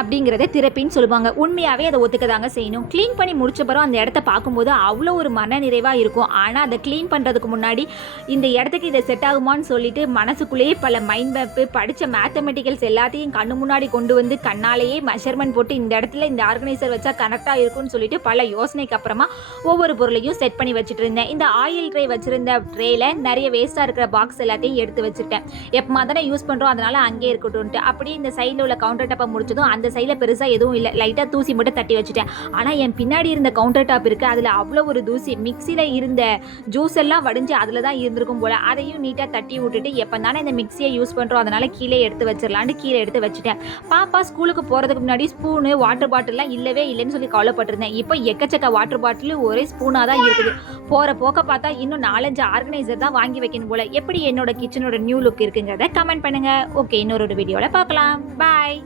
அப்படிங்கிறத தெரப்பின்னு சொல்லுவாங்க. உண்மையாகவே அதை ஒத்துக்க தாங்க செய்யணும். க்ளீன் பண்ணி முடிச்ச பிறகு அந்த இடத்த பார்க்கும்போது அவ்வளோ ஒரு மன நிறைவாக இருக்கும். ஆனால் அதை க்ளீன் பண்ணுறதுக்கு முன்னாடி இந்த இடத்துக்கு இதை செட் ஆகுமான்னு சொல்லிட்டு மனசுக்குள்ளேயே பல மைண்ட் மேப்பு, படித்த மேத்தமெட்டிக்கல்ஸ் எல்லாத்தையும் கண்ணு முன்னாடி கொண்டு வந்து கண்ணாலேயே மெஷர்மெண்ட் போட்டு இந்த இடத்துல இந்த ஆர்கனைசர் வச்சா கரெக்டாக இருக்கும்னு சொல்லிட்டு பல யோசனைக்கு அப்புறமா ஒவ்வொரு பொருளையும் செட் பண்ணி வச்சுட்டு இருந்தேன். இந்த ஆயில் ட்ரே வச்சிருந்த ட்ரேல நிறைய வேஸ்ட்டாக இருக்கிற பாக்ஸ் எல்லாத்தையும் எடுத்து வச்சுட்டேன். எப்போ தானே யூஸ் பண்ணுறோம், அதனால அங்கே இருக்கட்டும்ட்டு. அப்படியே இந்த சைடில் உள்ள கவுண்டர் டாப்பை முடிச்சதும் அந்த சைடில் பெருசாக எதுவும் இல்லை, லைட்டாக தூசி மட்டும் தட்டி வச்சுட்டேன். ஆனால் என் பின்னாடி இருந்த கவுண்டர் டாப் இருக்குது, அதில் அவ்வளோ ஒரு தூசி. மிக்சியில் இருந்த ஜூஸ் எல்லாம் வடிஞ்சு அதில் தான் இருந்திருக்கும் போல். அதையும் நீட்டாக தட்டி விட்டுட்டு எப்போ தானே இந்த மிக்சியை யூஸ் பண்ணுறோம், அதனால் கீழே எடுத்து வச்சிடலான்ட்டு கீழே எடுத்து வச்சுட்டேன். பாப்பா ஸ்கூலுக்கு போகிறதுக்கு முன்னாடி ஸ்பூனு வாட்டர் பாட்டில்லாம் இல்லவே இல்லைன்னு சொல்லி கவலைப்பட்டிருந்தேன். இப்போ எக்கச்சக்க வாட்டர் பாட்டில் ஒரே ஸ்பூனாக தான் இருக்குது. போகிற போக்க பார்த்தா இன்னும் 4-5 ஆர்கனைசர் தான் வாங்கி வைக்கணும் போல். எப்படி என்னோட கிச்சனோட நியூ லுக் இருக்குங்கிறத கமெண்ட் பண்ணுங்கள். ஓகே, இன்னொரு வீடியோவில் பார்க்கலாம். பாய்.